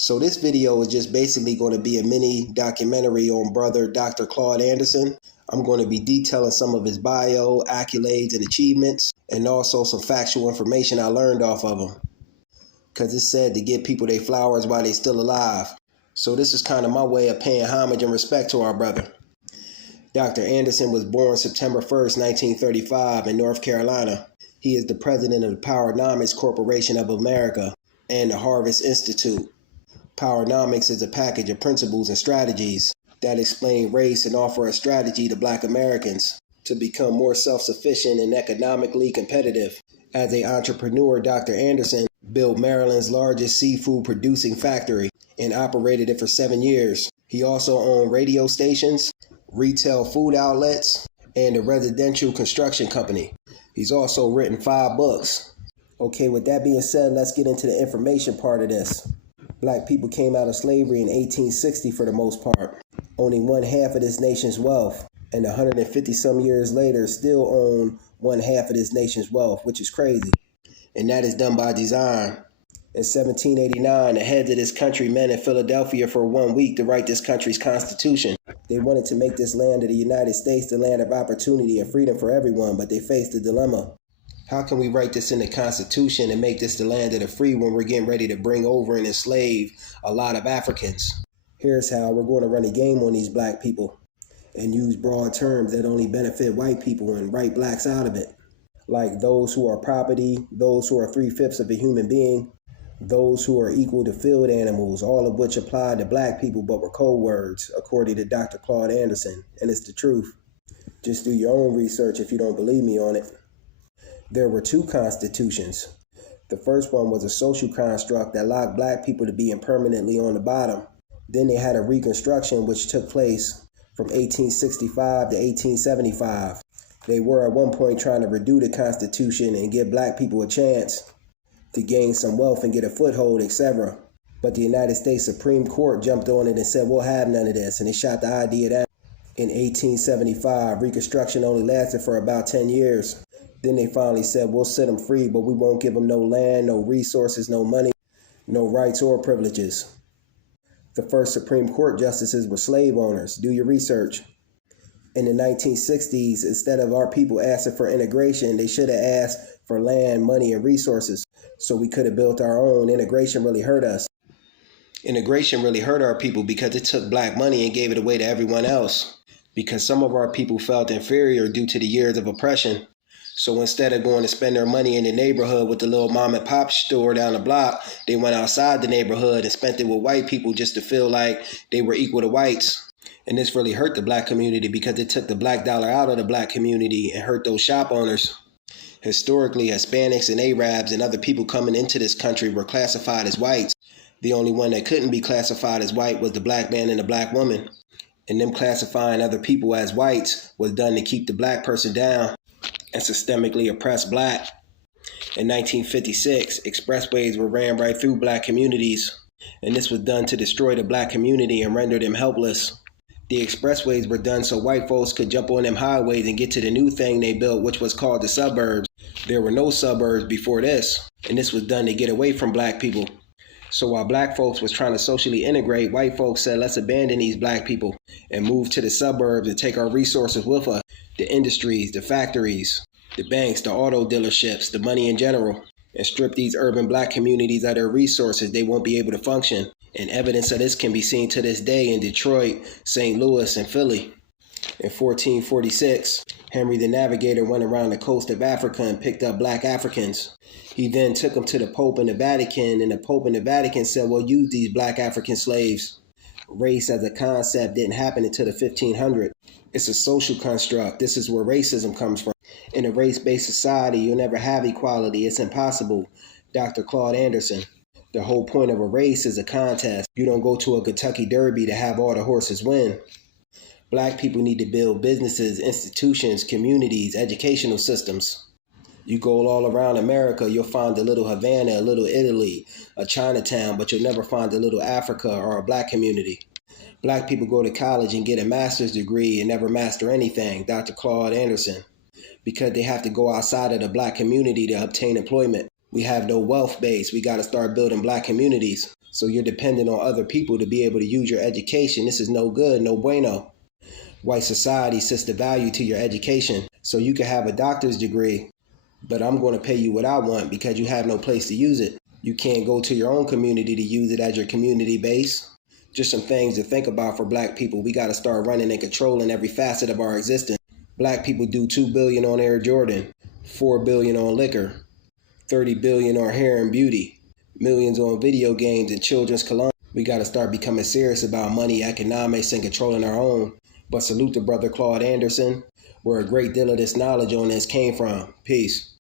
So this video is just basically going to be a mini documentary on brother Dr. Claud Anderson. I'm going to be detailing some of his bio, accolades, and achievements, and also some factual information I learned off of him. Because it's said to give people their flowers while they're still alive. So this is kind of my way of paying homage and respect to our brother. Dr. Anderson was born September 1st, 1935 in North Carolina. He is the president of the Powernomics Corporation of America and the Harvest Institute. Powernomics is a package of principles and strategies that explain race and offer a strategy to Black Americans to become more self-sufficient and economically competitive. As an entrepreneur, Dr. Anderson built Maryland's largest seafood producing factory and operated it for 7 years. He also owned radio stations, retail food outlets, and a residential construction company. He's also written 5 books. Okay, with that being said, let's get into the information part of this. Black people came out of slavery in 1860 for the most part, owning 1/2 of this nation's wealth, and 150 some years later still own 1/2 of this nation's wealth, which is crazy. And that is done by design. In 1789, the heads of this country met in Philadelphia for 1 week to write this country's constitution. They wanted to make this land of the United States the land of opportunity and freedom for everyone, but they faced a dilemma. How can we write this in the Constitution and make this the land of the free when we're getting ready to bring over and enslave a lot of Africans? Here's how: we're going to run a game on these black people and use broad terms that only benefit white people and write blacks out of it. Like those who are property, those who are 3/5 of a human being, those who are equal to field animals, all of which apply to black people but were code words, according to Dr. Claud Anderson. And it's the truth. Just do your own research if you don't believe me on it. There were 2 constitutions. The first one was a social construct that locked black people to being permanently on the bottom. Then they had a reconstruction which took place from 1865 to 1875. They were at one point trying to redo the Constitution and give black people a chance to gain some wealth and get a foothold, etc. But the United States Supreme Court jumped on it and said, we'll have none of this, and they shot the idea down. In 1875, Reconstruction only lasted for about 10 years. Then they finally said, we'll set them free, but we won't give them no land, no resources, no money, no rights or privileges. The first Supreme Court justices were slave owners. Do your research. In the 1960s, instead of our people asking for integration, they should have asked for land, money, and resources so we could have built our own. Integration really hurt us. Integration really hurt our people because it took black money and gave it away to everyone else. Because some of our people felt inferior due to the years of oppression. So instead of going to spend their money in the neighborhood with the little mom and pop store down the block, they went outside the neighborhood and spent it with white people just to feel like they were equal to whites. And this really hurt the black community because it took the black dollar out of the black community and hurt those shop owners. Historically, Hispanics and Arabs and other people coming into this country were classified as whites. The only one that couldn't be classified as white was the black man and the black woman. And them classifying other people as whites was done to keep the black person down and systemically oppress black. In 1956, expressways were ran right through black communities, and this was done to destroy the black community and render them helpless. The expressways were done so white folks could jump on them highways and get to the new thing they built, which was called the suburbs. There were no suburbs before this, and this was done to get away from black people. So while black folks was trying to socially integrate, white folks said, let's abandon these black people and move to the suburbs and take our resources with us. The industries, the factories, the banks, the auto dealerships, the money in general, and strip these urban black communities of their resources. They won't be able to function. And evidence of this can be seen to this day in Detroit, St. Louis, and Philly. In 1446, Henry the Navigator went around the coast of Africa and picked up black Africans. He then took them to the Pope in the Vatican, and the Pope in the Vatican said, well, use these black African slaves. Race as a concept didn't happen until the 1500s. It's a social construct. This is where racism comes from. In a race-based society, you'll never have equality. It's impossible. Dr. Claud Anderson. The whole point of a race is a contest. You don't go to a Kentucky Derby to have all the horses win. Black people need to build businesses, institutions, communities, educational systems. You go all around America, you'll find a little Havana, a little Italy, a Chinatown, but you'll never find a little Africa or a black community. Black people go to college and get a master's degree and never master anything, Dr. Claud Anderson, because they have to go outside of the black community to obtain employment. We have no wealth base. We got to start building black communities. So you're dependent on other people to be able to use your education. This is no good, no bueno. White society sets the value to your education. So you can have a doctor's degree, but I'm going to pay you what I want because you have no place to use it. You can't go to your own community to use it as your community base. Just some things to think about for black people. We got to start running and controlling every facet of our existence. Black people do $2 billion on Air Jordan, $4 billion on liquor, $30 billion on hair and beauty, millions on video games and children's cologne. We got to start becoming serious about money, economics, and controlling our own. But salute to brother Claud Anderson, where a great deal of this knowledge on this came from. Peace.